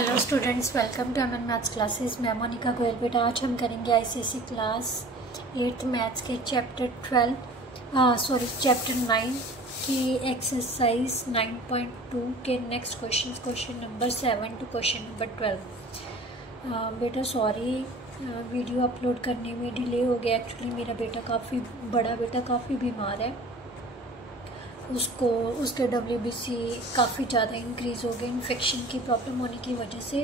Hello students, welcome to Aman maths classes. मैं मोनिका गोयल। बेटा आज हम करेंगे आईसीएसई क्लास 8th मैथ्स के चैप्टर 9 की एक्सरसाइज 9.2 के next question number 7 to question number 12। बेटा सॉरी, वीडियो अपलोड करने में डिले हो गया। एक्चुअली मेरा बड़ा बेटा काफ़ी बीमार है। उसके WBC काफ़ी ज़्यादा इंक्रीज़ हो गए। इन्फेक्शन की प्रॉब्लम होने की वजह से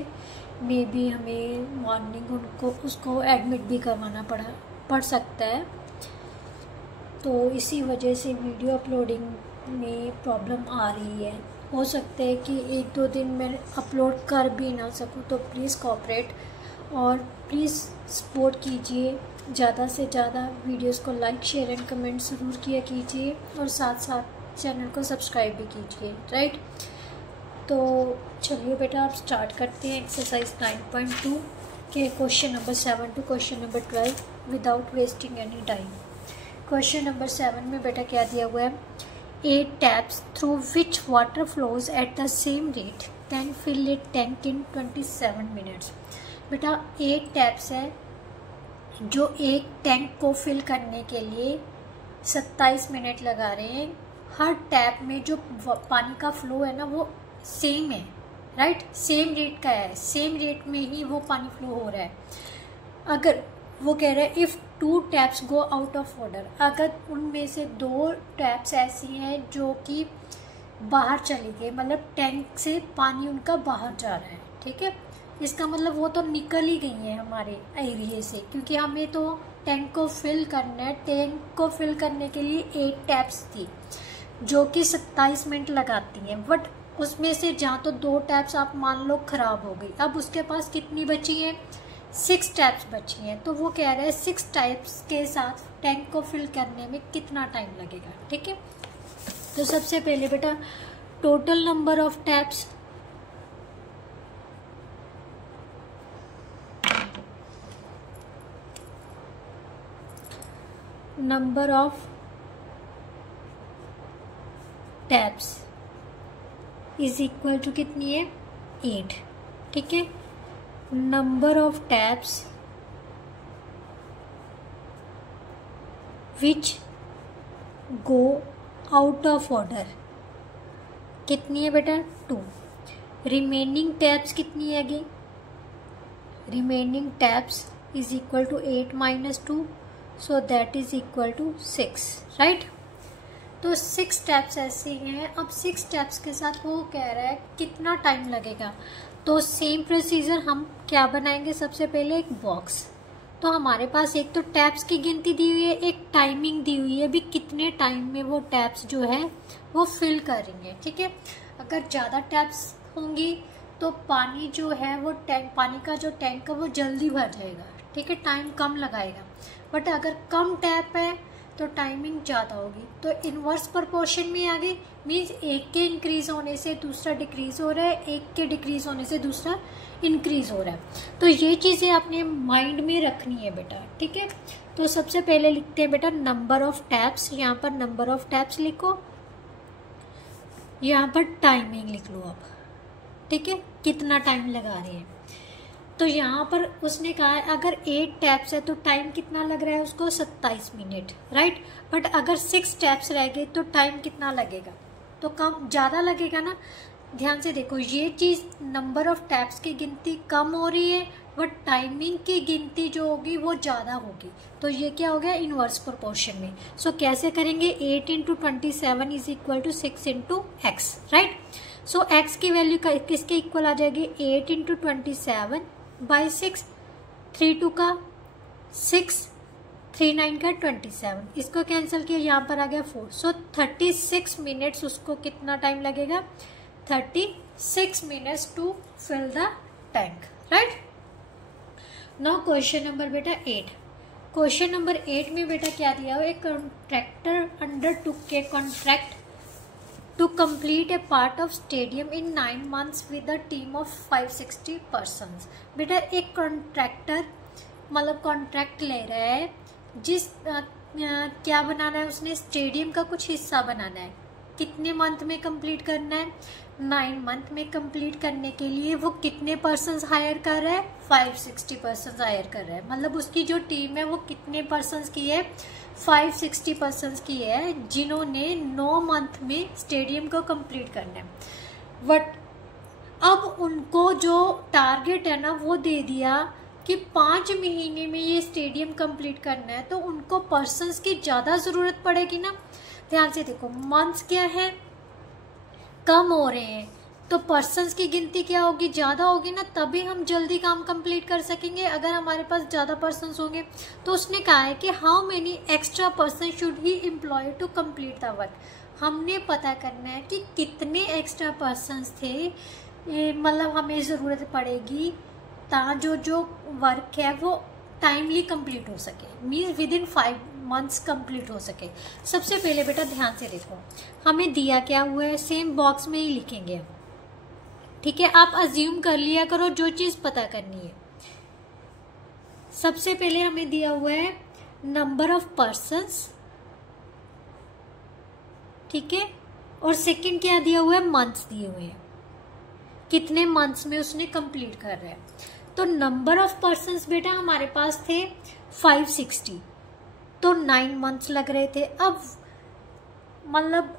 मे बी हमें मॉर्निंग उसको एडमिट भी करवाना पड़ सकता है। तो इसी वजह से वीडियो अपलोडिंग में प्रॉब्लम आ रही है। हो सकता है कि 1-2 दिन मैं अपलोड कर भी ना सकूं, तो प्लीज़ कोऑपरेट और प्लीज़ सपोर्ट कीजिए। ज़्यादा से ज़्यादा वीडियोस को लाइक, शेयर एंड कमेंट ज़रूर किया कीजिए और साथ साथ चैनल को सब्सक्राइब भी कीजिए। राइट, तो चलिए बेटा आप स्टार्ट करते हैं एक्सरसाइज 9.2 के question number 7 to question number 12 without wasting any time. Question number 7 में बेटा क्या दिया हुआ है? 8 taps through which water flows at the same rate can fill it tank in 27 minutes. बेटा 8 टैप्स है जो एक टैंक को फिल करने के लिए 27 मिनट लगा रहे हैं। हर टैप में जो पानी का फ्लो है ना वो सेम है। राइट, सेम रेट का है, सेम रेट में ही वो पानी फ्लो हो रहा है। अगर वो कह रहा है if 2 taps go out of order, अगर उनमें से 2 टैप्स ऐसी हैं जो कि बाहर चली गई, मतलब टैंक से पानी उनका बाहर जा रहा है। ठीक है, इसका मतलब वो तो निकल ही गई है हमारे एरिए से, क्योंकि हमें तो टैंक को फिल करना है। टैंक को फिल करने के लिए 8 टैप्स थी जो कि 27 मिनट लगाती हैं, बट उसमें से जहाँ तो 2 टैप्स आप मान लो ख़राब हो गई। अब उसके पास कितनी बची हैं? 6 टैप्स बची हैं। तो वो कह रहा है 6 टैप्स के साथ टैंक को फिल करने में कितना टाइम लगेगा। ठीक है, तो सबसे पहले बेटा total number of taps, number of taps is equal to कितनी है? 8। ठीक है, number of taps which go out of order कितनी है बेटा? 2। रिमेनिंग टैप्स कितनी है? Remaining taps is equal to 8 minus 2, so that is equal to 6। Right, तो 6 स्टेप्स ऐसे हैं। अब 6 स्टेप्स के साथ वो कह रहा है कितना टाइम लगेगा। तो सेम प्रोसीजर हम क्या बनाएंगे? सबसे पहले एक बॉक्स। तो हमारे पास एक तो टैप्स की गिनती दी हुई है, एक टाइमिंग दी हुई है भी कितने टाइम में वो टैप्स जो है वो फिल करेंगे। ठीक है, अगर ज़्यादा टैप्स होंगी तो पानी जो है वो पानी का जो टैंक है वो जल्दी भर जाएगा। ठीक है, टाइम कम लगाएगा। बट अगर कम टैप है तो टाइमिंग ज़्यादा होगी। तो इन्वर्स प्रोपोर्शन में आ गई, मीन्स एक के इंक्रीज होने से दूसरा डिक्रीज हो रहा है, एक के डिक्रीज होने से दूसरा इंक्रीज हो रहा है। तो ये चीज़ें अपने माइंड में रखनी है बेटा। ठीक है, तो सबसे पहले लिखते हैं बेटा नंबर ऑफ टैप्स। यहाँ पर नंबर ऑफ टैप्स लिखो, यहाँ पर टाइमिंग लिख लो आप। ठीक है, कितना टाइम लगा रहे हैं। तो यहाँ पर उसने कहा है अगर 8 टैप्स है तो टाइम कितना लग रहा है उसको? 27 मिनट। राइट, बट अगर 6 टैप्स रह गए तो टाइम कितना लगेगा? तो कम ज़्यादा लगेगा ना। ध्यान से देखो, ये चीज़ नंबर ऑफ टैप्स की गिनती कम हो रही है, बट टाइमिंग की गिनती जो होगी वो ज़्यादा होगी। तो ये क्या हो गया? इनवर्स प्रोपोर्शन में। सो कैसे करेंगे? 8 into 27 is equal to 6 into x. Right, so x की वैल्यू किसके इक्वल आ जाएगी? 8 इंटू 27 बाई 6, 3 2 का 6, 3 9 का 27। इसको कैंसिल किया, यहाँ पर आ गया 4। सो 36 मिनट्स उसको कितना टाइम लगेगा? 36 minutes to fill the tank. Right, now question number बेटा 8। क्वेश्चन नंबर 8 में बेटा क्या दिया हुआ? एक कॉन्ट्रैक्टर अंडरटुक के contract to complete a part of stadium in 9 months with a team of 560 persons। बेटा एक कॉन्ट्रैक्टर मतलब कॉन्ट्रैक्ट ले रहा है क्या बनाना है उसने? स्टेडियम का कुछ हिस्सा बनाना है। कितने मंथ में कंप्लीट करना है? 9 मंथ में कंप्लीट करने के लिए वो कितने पर्सन्स हायर कर रहा है? 560 पर्सन्स हायर कर रहा है। मतलब उसकी जो टीम है वो कितने पर्सन्स की है? 560 पर्सन्स की है, जिन्होंने 9 मंथ में स्टेडियम को कंप्लीट करना है। बट अब उनको जो टारगेट है ना वो दे दिया कि 5 महीने में ये स्टेडियम कंप्लीट करना है, तो उनको पर्सन्स की ज़्यादा ज़रूरत पड़ेगी ना। ध्यान से देखो, मंथ्स क्या है? कम हो रहे हैं, तो पर्सन्स की गिनती क्या होगी? ज़्यादा होगी ना, तभी हम जल्दी काम कंप्लीट कर सकेंगे अगर हमारे पास ज़्यादा पर्सन्स होंगे। तो उसने कहा है कि how many extra person should he employ to complete the work. हमने पता करना है कि कितने एक्स्ट्रा पर्सन्स थे, मतलब हमें ज़रूरत पड़ेगी ताकि जो वर्क है वो टाइमली कंप्लीट हो सके, means with in 5 months complete हो सके। सबसे पहले बेटा ध्यान से देखो, हमें दिया क्या हुआ है, सेम बॉक्स में ही लिखेंगे, ठीक है। आप अज्यूम कर लिया करो जो चीज़ पता करनी है। सबसे पहले हमें दिया हुआ है नंबर ऑफ पर्सन्स, ठीक है, और सेकंड क्या दिया हुआ है? मंथ्स दिए हुए हैं, कितने मंथ्स में उसने कंप्लीट कर रहा है। तो नंबर ऑफ पर्सन्स बेटा हमारे पास थे 560, तो 9 मंथ्स लग रहे थे। अब मतलब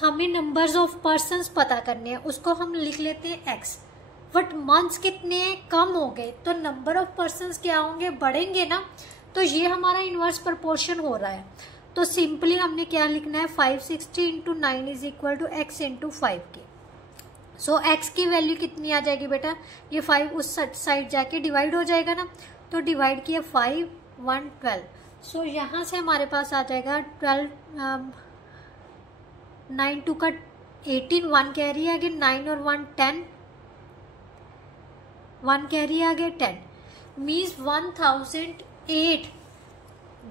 हमें नंबर्स ऑफ पर्सन्स पता करने हैं, उसको हम लिख लेते हैं x। बट मंथ्स कितने कम हो गए, तो नंबर ऑफ पर्सन्स क्या होंगे? बढ़ेंगे ना। तो ये हमारा इनवर्स प्रोपोर्शन हो रहा है, तो सिंपली हमने क्या लिखना है? 560 into 9 is equal to x into 5 के। सो x की वैल्यू कितनी आ जाएगी बेटा? ये 5 उस साइड जाके डिवाइड हो जाएगा ना, तो डिवाइड किया 5 1 12। सो यहाँ से हमारे पास आ जाएगा 12, 9 2 का 18, 1 कैरी आ गया, 9 और 1 10, 1 कैरी आ गया 10, मीन्स 1008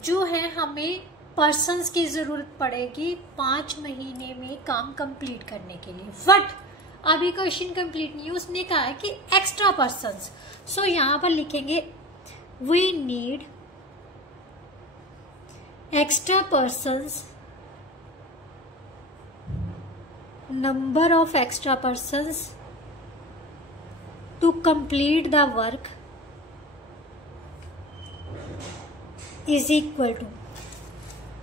जो है हमें पर्सन्स की ज़रूरत पड़ेगी 5 महीने में काम कंप्लीट करने के लिए। बट अभी क्वेश्चन कंप्लीट नहीं, उसने कहा है कि एक्स्ट्रा पर्सन्स। सो यहाँ पर लिखेंगे we need extra persons, number of extra persons to complete the work is equal to,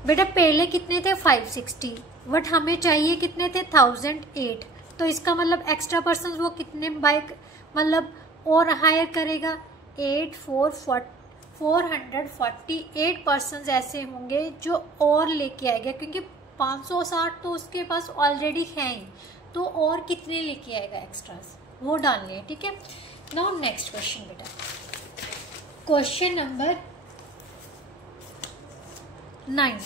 बेटा पहले कितने थे? 560, बट हमें चाहिए कितने थे? 1008। तो इसका मतलब एक्स्ट्रा पर्सन वो कितने बाइक मतलब और हायर करेगा? 448 पर्सन ऐसे होंगे जो और लेके आएगा, क्योंकि 560 तो उसके पास ऑलरेडी है ही, तो और कितने लेके आएगा एक्स्ट्रास, वो डालने हैं, ठीक है। नाउ नेक्स्ट क्वेश्चन बेटा, क्वेश्चन नंबर 9।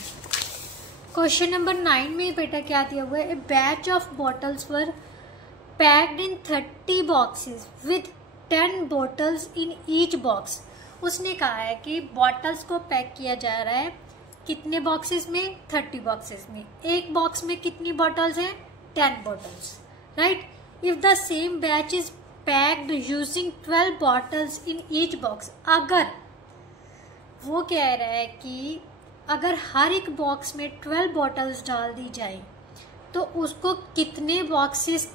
क्वेश्चन नंबर 9 में बेटा क्या दिया हुआ है? A batch of bottles were packed in 30 boxes with 10 bottles in each box. उसने कहा है कि बॉटल्स को पैक किया जा रहा है कितने बॉक्सेस में? 30 बॉक्सेस में। एक बॉक्स में कितनी बॉटल्स हैं? 10 bottles, right. If the same batch is packed using 12 bottles in each box, अगर वो कह रहा है कि अगर हर एक बॉक्स में 12 बॉटल्स डाल दी जाए तो उसको कितने boxes,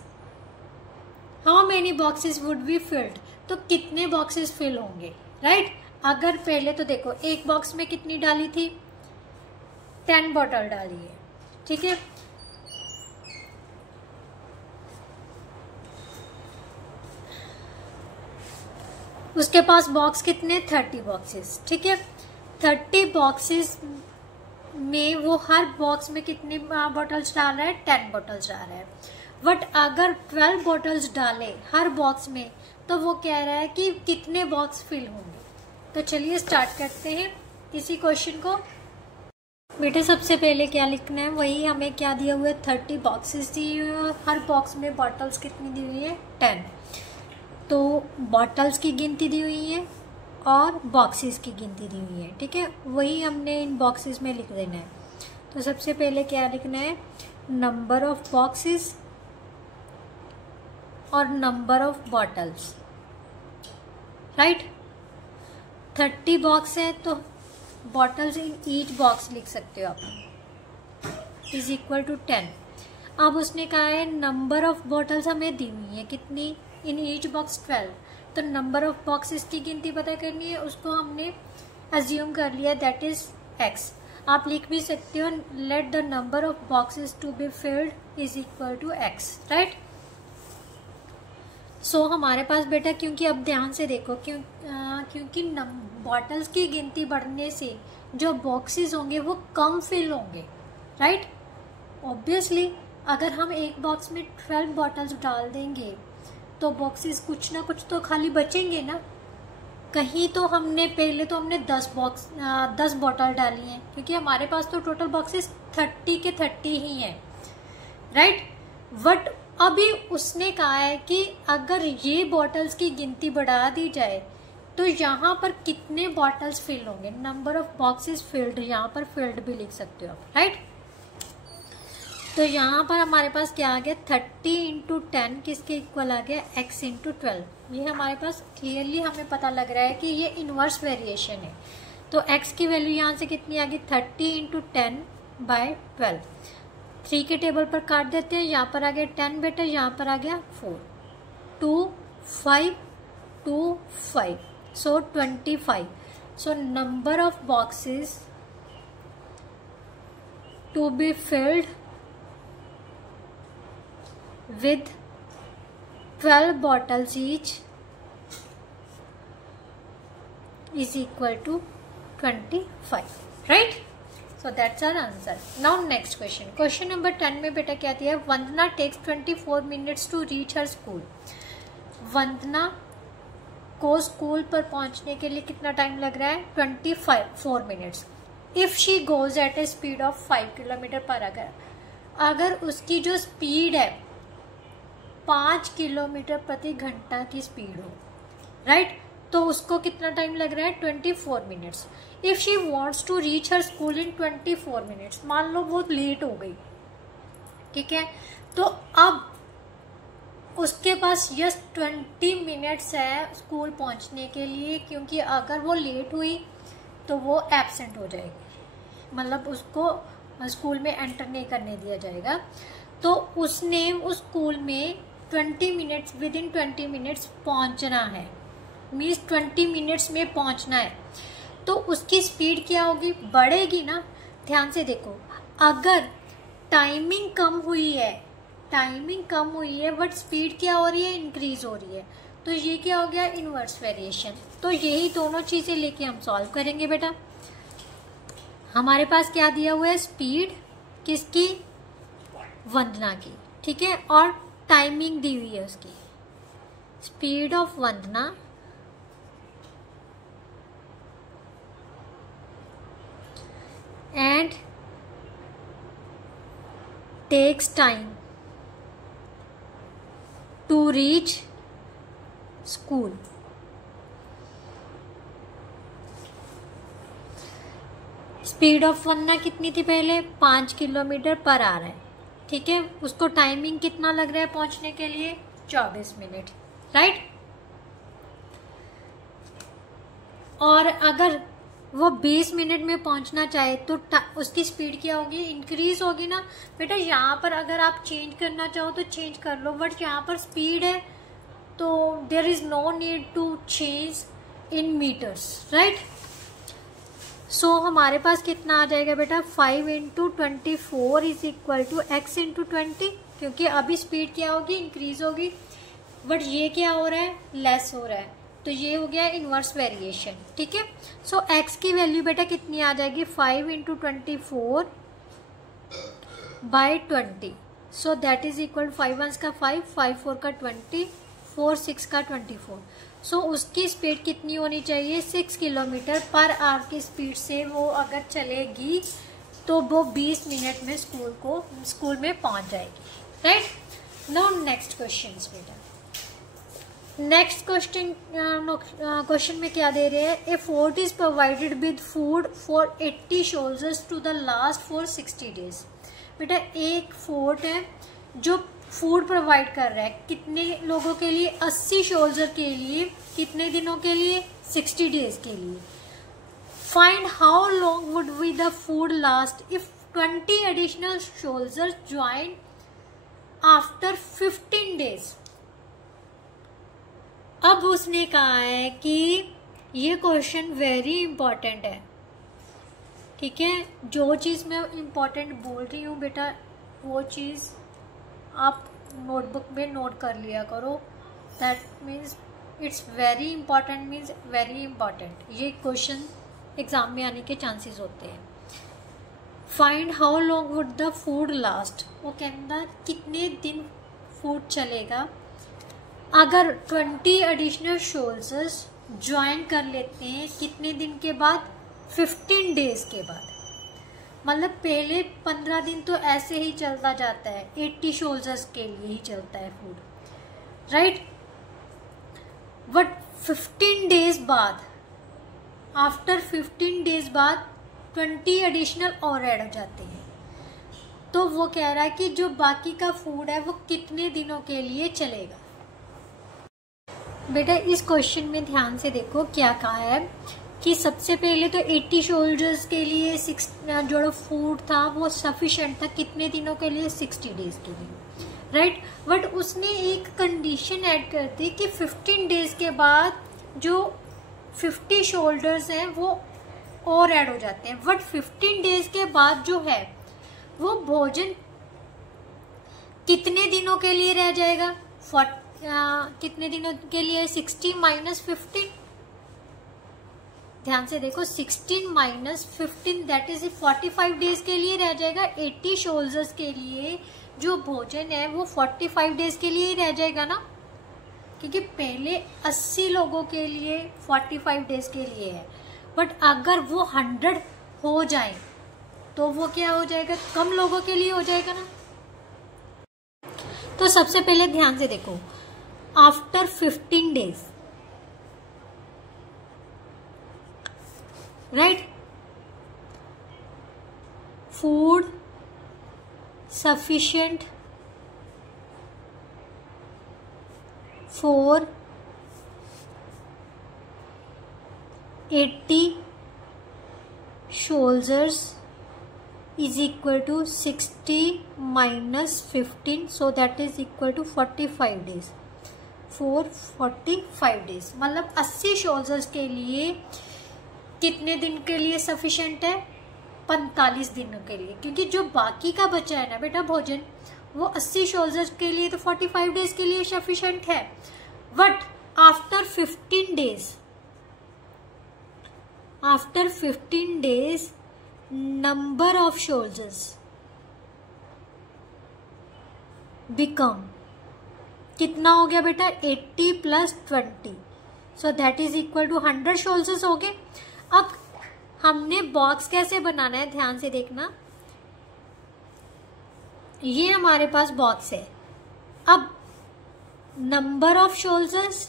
how many boxes would be filled, तो कितने बॉक्सेस फिल होंगे, राइट। अगर पहले तो देखो एक बॉक्स में कितनी डाली थी? 10 बॉटल डाली है, ठीक है। उसके पास बॉक्स कितने? 30 बॉक्सेस, ठीक है। 30 बॉक्सेस में वो हर बॉक्स में कितनी बॉटल्स डाल रहा है? 10 बॉटल्स डाल रहा है। बट अगर 12 बॉटल्स डाले हर बॉक्स में, तो वो कह रहा है कि कितने बॉक्स फिल होंगे। तो चलिए स्टार्ट करते हैं इसी क्वेश्चन को। बेटा सबसे पहले क्या लिखना है? वही हमें क्या दिया हुआ है? 30 बॉक्सेस दिए हुए हैं, हर बॉक्स में बॉटल्स कितनी दी हुई है? 10। तो बॉटल्स की गिनती दी हुई है और बॉक्सेस की गिनती दी हुई है, ठीक है। वही हमने इन बॉक्सेस में लिख देना है। तो सबसे पहले क्या लिखना है? नंबर ऑफ बॉक्सेस और number of bottles, right. 30 box है तो बॉटल्स इन ईच बॉक्स लिख सकते हो आप, इज इक्वल टू 10। अब उसने कहा है नंबर ऑफ बॉटल्स हमें दी हुई है कितनी, इन ईच बॉक्स 12, तो नंबर ऑफ बॉक्सेस की गिनती पता करनी है, उसको हमने अज्यूम कर लिया दैट इज x। आप लिख भी सकते हो let the number of boxes to be filled is equal to x, right. So हमारे पास बेटा, क्योंकि अब ध्यान से देखो, क्योंकि बॉटल्स की गिनती बढ़ने से जो बॉक्सेस होंगे वो कम फिल होंगे, राइट। ऑब्वियसली अगर हम एक बॉक्स में 12 बॉटल्स डाल देंगे तो बॉक्सेस कुछ ना कुछ तो खाली बचेंगे ना। कहीं तो हमने 10 बॉटल डाली हैं, क्योंकि हमारे पास तो टोटल बॉक्सेस 30 के 30 ही हैं, राइट। बट अभी उसने कहा है कि अगर ये बॉटल्स की गिनती बढ़ा दी जाए तो यहाँ पर कितने बॉटल्स फिल होंगे, नंबर ऑफ बॉक्सेस फिल्ड, यहाँ पर फिल्ड भी लिख सकते हो आप, राइट। तो यहाँ पर हमारे पास क्या आ गया, 30 इंटू 10 किसके इक्वल आ गया, x इंटू 12। ये हमारे पास क्लियरली हमें पता लग रहा है कि ये इन्वर्स वेरिएशन है। तो x की वैल्यू यहाँ से कितनी आ गई, 30 इंटू 10 बाय 12। 3 के टेबल पर काट देते हैं, यहाँ पर आ गया 10 बेटा, यहाँ पर आ गया 4, 2 5 2 5, so 25। So number of boxes to be filled with 12 bottles each is equal to 25, right? So that's our answer. Now next question. Question number 10 में बेटा क्या दिया है, वंदना takes 24 minutes to reach her school. वंदना को स्कूल पर पहुंचने के लिए कितना टाइम लग रहा है, 24 minutes. If she goes at a speed of 5 kilometre पर अगर उसकी जो स्पीड है 5 किलोमीटर प्रति घंटा की स्पीड हो, राइट, तो उसको कितना टाइम लग रहा है, 24 minutes. If she wants to reach her school in 24 minutes, मान लो बहुत लेट हो गई, ठीक है, तो अब उसके पास जस्ट 20 मिनट्स है स्कूल पहुंचने के लिए, क्योंकि अगर वो लेट हुई तो वो एब्सेंट हो जाएगी, मतलब उसको स्कूल में एंटर नहीं करने दिया जाएगा। तो उसने उस स्कूल में 20 मिनट्स, विद इन 20 मिनट्स पहुंचना है, मीन्स 20 मिनट्स में पहुंचना है, तो उसकी स्पीड क्या होगी, बढ़ेगी ना। ध्यान से देखो, अगर टाइमिंग कम हुई है बट स्पीड क्या हो रही है, इंक्रीज हो रही है, तो ये क्या हो गया, इनवर्स वेरिएशन। तो यही दोनों चीजें लेके हम सॉल्व करेंगे बेटा। हमारे पास क्या दिया हुआ है, स्पीड किसकी, वंदना की, ठीक है, और टाइमिंग दी हुई है उसकी, speed of Vandana and takes time to reach school. Speed of Vandana कितनी थी पहले, 5 किलोमीटर पर आवर है, ठीक है, उसको टाइमिंग कितना लग रहा है पहुंचने के लिए, 24 मिनट, राइट। और अगर वो 20 मिनट में पहुंचना चाहे तो उसकी स्पीड क्या होगी, इंक्रीज होगी ना बेटा। यहाँ पर अगर आप चेंज करना चाहो तो चेंज कर लो, बट यहाँ पर स्पीड है तो there is no need to change in meters, right. So हमारे पास कितना आ जाएगा बेटा, 5 into 24 is equal to x into 20, क्योंकि अभी स्पीड क्या होगी, इंक्रीज होगी, बट ये क्या हो रहा है, लेस हो रहा है, तो ये हो गया इनवर्स वेरिएशन, ठीक है। सो x की वैल्यू बेटा कितनी आ जाएगी, 5 into 24 by 20, so that is equal 5 1 का 5, 5 4 का 20, 4 6 का 24। सो उसकी स्पीड कितनी होनी चाहिए, 6 किलोमीटर पर आवर की स्पीड से वो अगर चलेगी तो वो 20 मिनट में स्कूल में पहुंच जाएगी, राइट। नाउ नेक्स्ट क्वेश्चन बेटा, नेक्स्ट क्वेश्चन में क्या दे रहे हैं, A fort is provided with food for 80 soldiers to the last for 60 days. बेटा एक फोर्ट है जो फूड प्रोवाइड कर रहा है कितने लोगों के लिए, 80 सोल्जर के लिए, कितने दिनों के लिए, 60 डेज के लिए। Find how long would be the food last if 20 additional soldiers join after 15 days. अब उसने कहा है कि ये क्वेश्चन वेरी इंपॉर्टेंट है, ठीक है। जो चीज़ मैं इंपॉर्टेंट बोल रही हूँ बेटा, वो चीज़ आप नोटबुक में नोट कर लिया करो। That means it's very important, means very important. ये क्वेश्चन एग्जाम में आने के चांसेस होते हैं। Find how long would the food last. वो कहता कितने दिन फूड चलेगा अगर 20 एडिशनल सोल्जर्स ज्वाइन कर लेते हैं। कितने दिन के बाद? 15 डेज के बाद। मतलब पहले 15 दिन तो ऐसे ही चलता जाता है, 80 सोल्जर्स के लिए ही चलता है फूड, राइट। बट 15 डेज बाद, आफ्टर 15 डेज बाद 20 एडिशनल और ऐड हो जाते हैं। तो वो कह रहा है कि जो बाकी का फूड है वो कितने दिनों के लिए चलेगा। बेटा इस क्वेश्चन में ध्यान से देखो क्या कहा है कि सबसे पहले तो 80 सोल्जर्स के लिए जो फूड था वो सफिशिएंट था। कितने दिनों के लिए? 60 डेज के लिए, राइट। बट उसने एक कंडीशन ऐड कर दी कि 15 डेज के बाद जो 50 सोल्जर्स हैं वो और ऐड हो जाते हैं। बट 15 डेज के बाद जो है वो भोजन कितने दिनों के लिए रह जाएगा? कितने दिनों के लिए? 60 माइनस 15। ध्यान से देखो, 16 माइनस 15 दैट इज 45 डेज के लिए रह जाएगा। 80 सोल्जर्स के लिए जो भोजन है वो 45 डेज के लिए ही रह जाएगा ना, क्योंकि पहले 80 लोगों के लिए 45 डेज के लिए है। बट अगर वो 100 हो जाए तो वो क्या हो जाएगा? कम लोगों के लिए हो जाएगा ना। तो सबसे पहले ध्यान से देखो, after 15 days, right, food sufficient for 80 soldiers is equal to 60 minus 15, so that is equal to 45 days. for 45 days मतलब 80 सोल्जर्स के लिए कितने दिन के लिए सफिशिएंट है? 45 दिनों के लिए, क्योंकि जो बाकी का बचा है ना बेटा भोजन, वो 80 सोल्जर्स के लिए तो 45 डेज के लिए सफिशिएंट है। But after 15 days number of soldiers become, कितना हो गया बेटा? 80 plus 20, so that is equal to 100 soldiers हो गए। अब हमने बॉक्स कैसे बनाना है, ध्यान से देखना। ये हमारे पास बॉक्स है। अब नंबर ऑफ सोल्जर्स,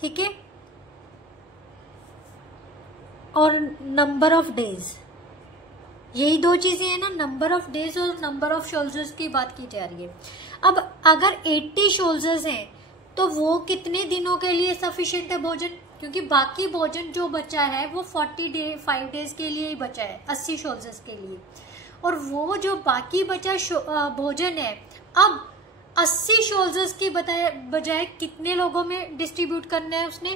ठीक है, और नंबर ऑफ डेज, यही दो चीजें हैं ना, नंबर ऑफ डेज और नंबर ऑफ सोल्जर्स की बात की जा रही है। अब अगर 80 सोल्जर्स हैं तो वो कितने दिनों के लिए सफिशिएंट है भोजन? क्योंकि बाकी भोजन जो बचा है वो 45 डेज के लिए ही बचा है 80 सोल्जर्स के लिए। और वो जो बाकी बचा भोजन है, अब 80 सोल्जर्स की बजाय कितने लोगों में डिस्ट्रीब्यूट करना है उसने?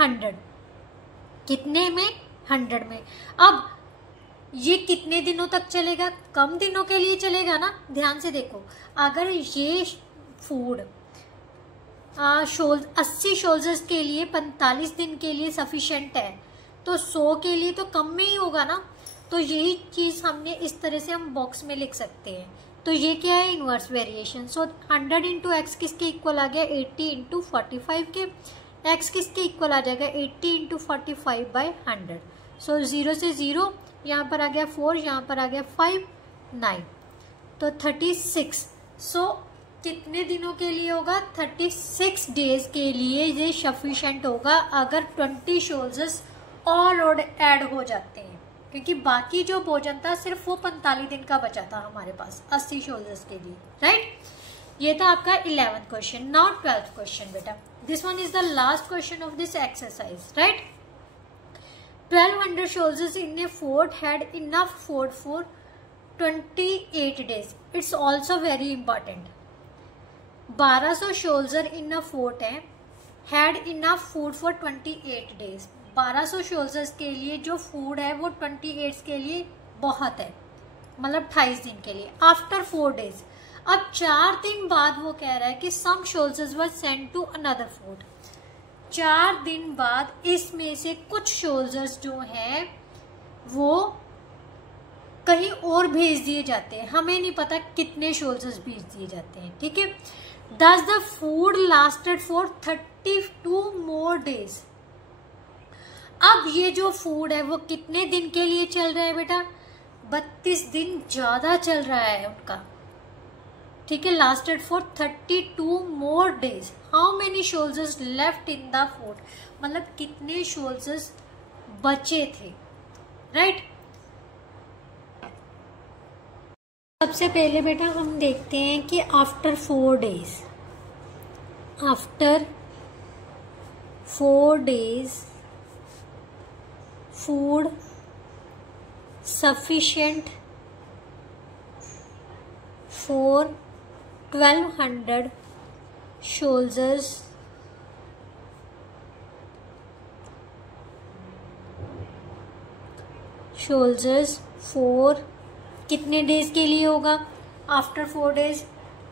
100। कितने में? 100 में। अब ये कितने दिनों तक चलेगा? कम दिनों के लिए चलेगा ना। ध्यान से देखो, अगर ये फूड 80 सोल्जर्स के लिए 45 दिन के लिए सफिशिएंट है, तो 100 के लिए तो कम में ही होगा ना। तो यही चीज हमने इस तरह से हम बॉक्स में लिख सकते हैं। तो ये क्या है? Inverse variation. So 100 into x किसके इक्वल आ गया? 80 इंटू 45 के। एक्स किसके इक्वल आ जाएगा? 80 इंटू 45 बाई 100। सो 0 से 0, यहाँ पर आ गया 4, यहाँ पर आ गया 5, 9, तो 36। सो कितने दिनों के लिए होगा? 36 डेज के लिए ये सफिशिएंट होगा अगर 20 सोल्जर्स और ऐड हो जाते हैं, क्योंकि बाकी जो भोजन था सिर्फ वो 45 दिन का बचा था हमारे पास 80 सोल्जर्स के लिए, राइट। ये था आपका 11th question. Now 12th question बेटा, this one is the last question of this exercise, right. 1200 soldiers in a fort had enough food for 28 days. It's also very important. 1200 soldiers in a fort है, had enough food for 28 days. 1200 soldiers के लिए जो food है वो 28 के लिए बहुत है, मतलब 28 दिन के लिए. आफ्टर 4 days, अब 4 दिन बाद वो कह रहा है कि some soldiers were sent to another fort. 4 दिन बाद इसमें से कुछ सोल्जर्स जो है वो कहीं और भेज दिए जाते हैं. हमें नहीं पता कितने सोल्जर्स भेज दिए जाते हैं. ठीक है. Thus the food lasted for 32 more days. अब ये जो फूड है वो कितने दिन के लिए चल रहा है बेटा? 32 दिन ज्यादा चल रहा है उनका. ठीक है. Lasted for 32 more days. How many soldiers left in the fort? मतलब कितने सोल्जर्स बचे थे. राइट. सबसे पहले बेटा हम देखते हैं कि after 4 days, after 4 days food sufficient for 1200 soldiers for कितने डेज के लिए होगा? After 4 days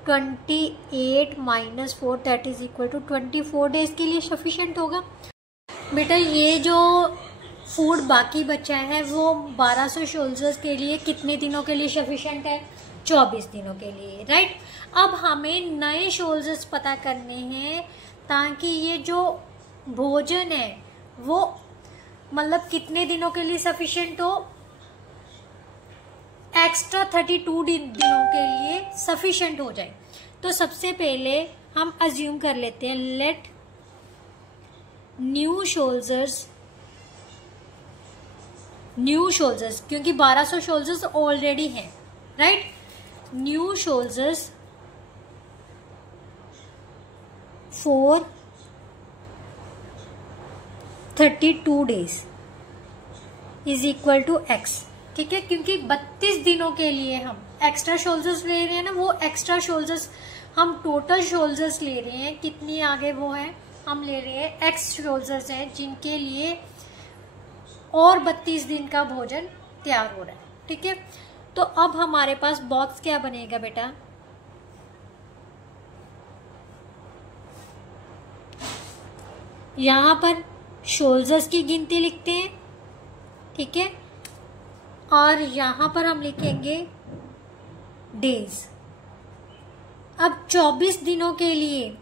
28 - 4 that is equal to 24 days के लिए सफिशिएंट होगा. बेटा ये जो फूड बाकी बचा है वो 1200 सोल्जर्स के लिए कितने दिनों के लिए सफिशिएंट है? 24 दिनों के लिए. राइट. अब हमें नए सोल्जर्स पता करने हैं ताकि ये जो भोजन है वो मतलब कितने दिनों के लिए सफिशिएंट हो? एक्स्ट्रा 32 दिनों के लिए सफिशिएंट हो जाए. तो सबसे पहले हम अज्यूम कर लेते हैं लेट न्यू सोल्जर्स क्योंकि 1200 सोल्जर्स ऑलरेडी हैं. Right. New soldiers for 32 days is equal to x. ठीक है. क्योंकि 32 दिनों के लिए हम एक्स्ट्रा सोल्जर्स ले रहे हैं ना, वो एक्स्ट्रा सोल्जर्स हम टोटल सोल्जर्स ले रहे हैं. कितनी आगे वो है? हम ले रहे हैं एक्स सोल्जर्स हैं जिनके लिए और 32 दिन का भोजन तैयार हो रहा है. ठीक है. तो अब हमारे पास बॉक्स क्या बनेगा बेटा? यहां पर सोल्जर्स की गिनती लिखते हैं. ठीक है. और यहां पर हम लिखेंगे डेज. अब 24 दिनों के लिए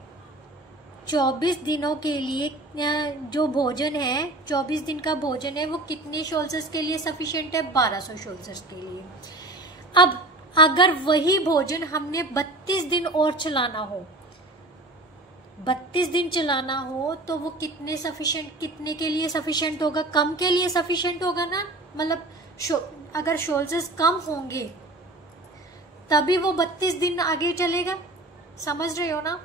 जो भोजन है 24 दिन का भोजन है वो कितने सोल्जर्स के लिए सफिशिएंट है? 1200 सोल्जर्स के लिए. अब अगर वही भोजन हमने 32 दिन और चलाना हो 32 दिन चलाना हो तो वो कितने के लिए सफिशिएंट होगा? कम के लिए सफिशिएंट होगा ना. मतलब अगर सोल्जर्स कम होंगे तभी वो 32 दिन आगे चलेगा. समझ रहे हो ना.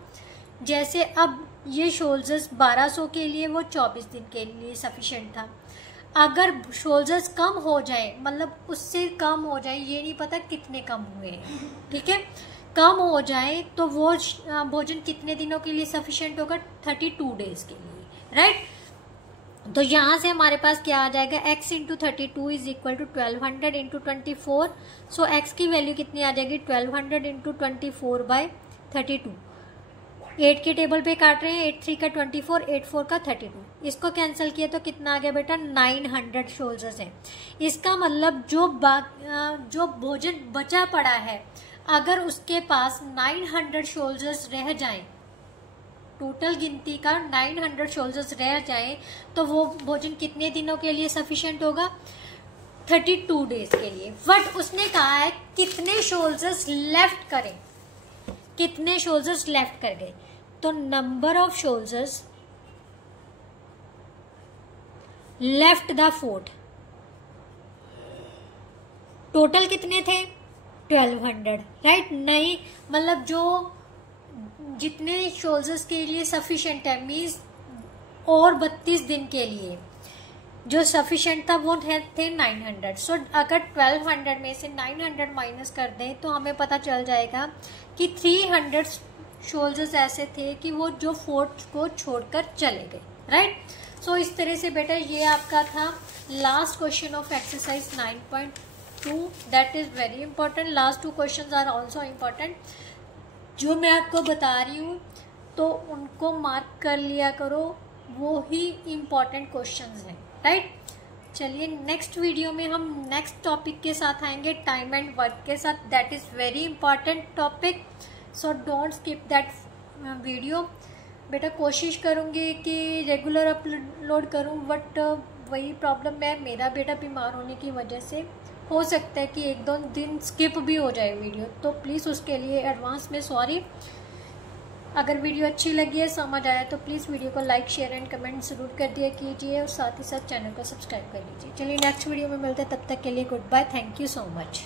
जैसे अब ये सोल्जर्स 1200 के लिए वो 24 दिन के लिए सफिशिएंट था. अगर सोल्जर्स कम हो जाए मतलब उससे कम हो जाए, ये नहीं पता कितने कम हुए हैं. ठीक है. कम हो जाए तो वो भोजन कितने दिनों के लिए सफिशिएंट होगा? 32 डेज के लिए. राइट. तो यहां से हमारे पास क्या आ जाएगा? x into 32 is equal to 1200 into 24. So x की वैल्यू कितनी आ जाएगी? 1200 इंटू 24/32. 8 के टेबल पे काट रहे हैं. 8 3 का 24, 8 4 का 32. इसको कैंसिल किया तो कितना आ गया बेटा? 900 सोल्जर्स हैं. इसका मतलब जो भोजन बचा पड़ा है अगर उसके पास 900 सोल्जर्स रह जाएं, टोटल गिनती का 900 सोल्जर्स रह जाएं तो वो भोजन कितने दिनों के लिए सफिशिएंट होगा? 32 डेज के लिए. बट उसने कहा है कितने सोल्जर्स लेफ्ट करें, कितने सोल्जर्स लेफ्ट कर गए. तो number of soldiers left the fort total कितने थे? 1200. राइट. नहीं मतलब जो जितने सोल्जर्स के लिए सफिशिएंट है मीन्स और 32 दिन के लिए जो सफिशेंट था वो थे 900। सो अगर 1200 में से 900 माइनस कर दें तो हमें पता चल जाएगा कि 300 सोल्जर्स ऐसे थे कि वो जो फोर्ट को छोड़कर चले गए, राइट। सो इस तरह से बेटा ये आपका था last question of exercise 9.2। That is very important. Last 2 questions are also important. जो मैं आपको बता रही हूँ तो उनको मार्क कर लिया करो, वो ही इम्पॉर्टेंट क्वेश्चंस हैं, राइट। चलिए नेक्स्ट वीडियो में हम नेक्स्ट टॉपिक के साथ आएंगे, टाइम एंड वर्क के साथ। That is very important topic, so don't skip that video. बेटा कोशिश करूँगी कि रेगुलर अपलोड करूँ, बट वही प्रॉब्लम है, मेरा बेटा बीमार होने की वजह से हो सकता है कि 1-2 दिन स्किप भी हो जाए वीडियो, तो प्लीज़ उसके लिए एडवांस में सॉरी। अगर वीडियो अच्छी लगी है, समझ आया, तो प्लीज़ वीडियो को लाइक शेयर एंड कमेंट ज़रूर कर दिया कीजिए और साथ ही साथ चैनल को सब्सक्राइब कर लीजिए। चलिए नेक्स्ट वीडियो में मिलते हैं, तब तक के लिए goodbye, thank you so much.